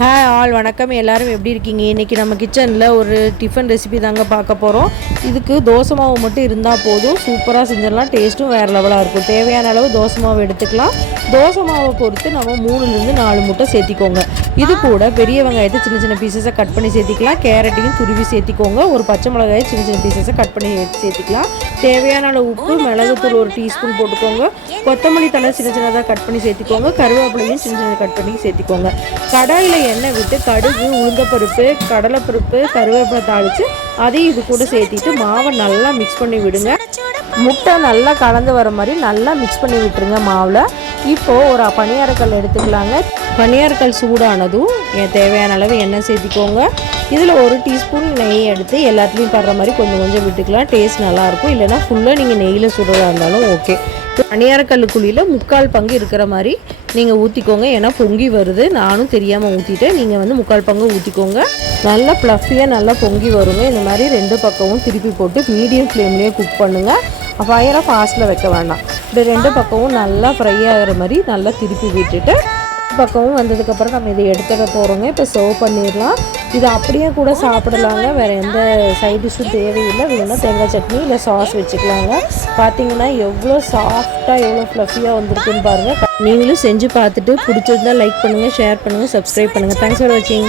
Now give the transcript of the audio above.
Hi all வணக்கம். எல்லாரும் எப்படி இருக்கீங்க? இன்றைக்கி நம்ம கிச்சனில் ஒரு டிஃபன் ரெசிபி தாங்க பார்க்க போகிறோம் இதுக்கு தோசை மாவு மட்டும் இருந்தால் போதும். சூப்பராக செஞ்சிடலாம். டேஸ்ட்டும் வேறு லெவலாக இருக்கும். தேவையான அளவு தோசை மாவு எடுத்துக்கலாம். தோசை மாவை பொறுத்து நம்ம மூணுலேருந்து நாலு முட்டை சேர்த்திக்கோங்க. இது கூட பெரிய வெங்காயத்தை சின்ன சின்ன பீசஸை கட் பண்ணி சேர்த்திக்கலாம். கேரட்டையும் துருவி சேர்த்திக்கோங்க. ஒரு பச்சை மிளகாயை சின்ன சின்ன பீசஸை கட் பண்ணி சேர்த்திக்கலாம். தேவையான அளவு உப்பு மிளகுத்தூள் ஒரு டீஸ்பூன் போட்டுக்கோங்க. கொத்தமல்லி தலை சின்ன சின்னதாக கட் பண்ணி சேர்த்திக்கோங்க. கருவேப்பிலையும் சின்ன சின்ன கட் பண்ணி சேர்த்திக்கோங்க. கடாயில் எண்ணெய் விட்டு கடுகு உளுந்தப்பருப்பு கடலைப்பருப்பு கருவேப்பிலை தாளித்து அதையும் இது கூட சேர்த்திட்டு மாவை நல்லா மிக்ஸ் பண்ணி விடுங்க. முட்டை நல்லா கலந்து வர மாதிரி நல்லா மிக்ஸ் பண்ணி விட்டுருங்க மாவில். இப்போது ஒரு பணியாரக்கல் எடுத்துக்கலாங்க. பணியாரக்கல் சூடானதும் என் தேவையான அளவு எண்ணெய் சேர்த்திக்கோங்க. இதில் ஒரு டீஸ்பூன் நெய் எடுத்து எல்லாத்துலேயும் படுற மாதிரி கொஞ்சம் கொஞ்சம் விட்டுக்கலாம். டேஸ்ட் நல்லாயிருக்கும் இல்லைனா ஃபுல்லாக நீங்கள் நெய்யில் சுடுறதா இருந்தாலும் ஓகே பணியாரக்கல்லுக்குழியில் முக்கால் பங்கு இருக்கிற மாதிரி நீங்கள் ஊற்றிக்கோங்க ஏன்னா பொங்கி வருது. நானும் தெரியாமல் ஊற்றிட்டேன் நீங்கள் வந்து முக்கால் பங்கு ஊற்றிக்கோங்க நல்லா ப்ளஃபியாக நல்லா பொங்கி வருங்க. இந்த மாதிரி ரெண்டு பக்கமும் திருப்பி போட்டு மீடியம் ஃப்ளேம்லேயே குக் பண்ணுங்கள் ஃபயரை ஃபாஸ்ட்டில் வைக்க வேண்டாம். இப்போ ரெண்டு பக்கமும் நல்லா ஃப்ரை ஆகிற மாதிரி நல்லா திருப்பி விட்டுட்டு பக்கமும் வந்ததுக்கப்புறம் நம்ம இதை எடுத்துட போகிறோங்க இப்போ சர்வ் பண்ணிடலாம். இது அப்படியே கூட சாப்பிடலாங்க. வேறு எந்த சைட் டிஷ்ஷும் தேவையில்லை. வேணால் தேங்காய் சட்னி இல்லை சாஸ் வச்சுக்கலாங்க. பார்த்தீங்கன்னா எவ்வளோ சாஃப்டாக எவ்வளோ ஃப்ளஃபியாக வந்திருக்குன்னு பாருங்கள் நீங்களும் செஞ்சு பார்த்துட்டு பிடிச்சிருந்தா லைக் பண்ணுங்கள் ஷேர் பண்ணுங்கள் சப்ஸ்கிரைப் பண்ணுங்கள் தேங்க்ஸ் ஃபார் வாட்சிங்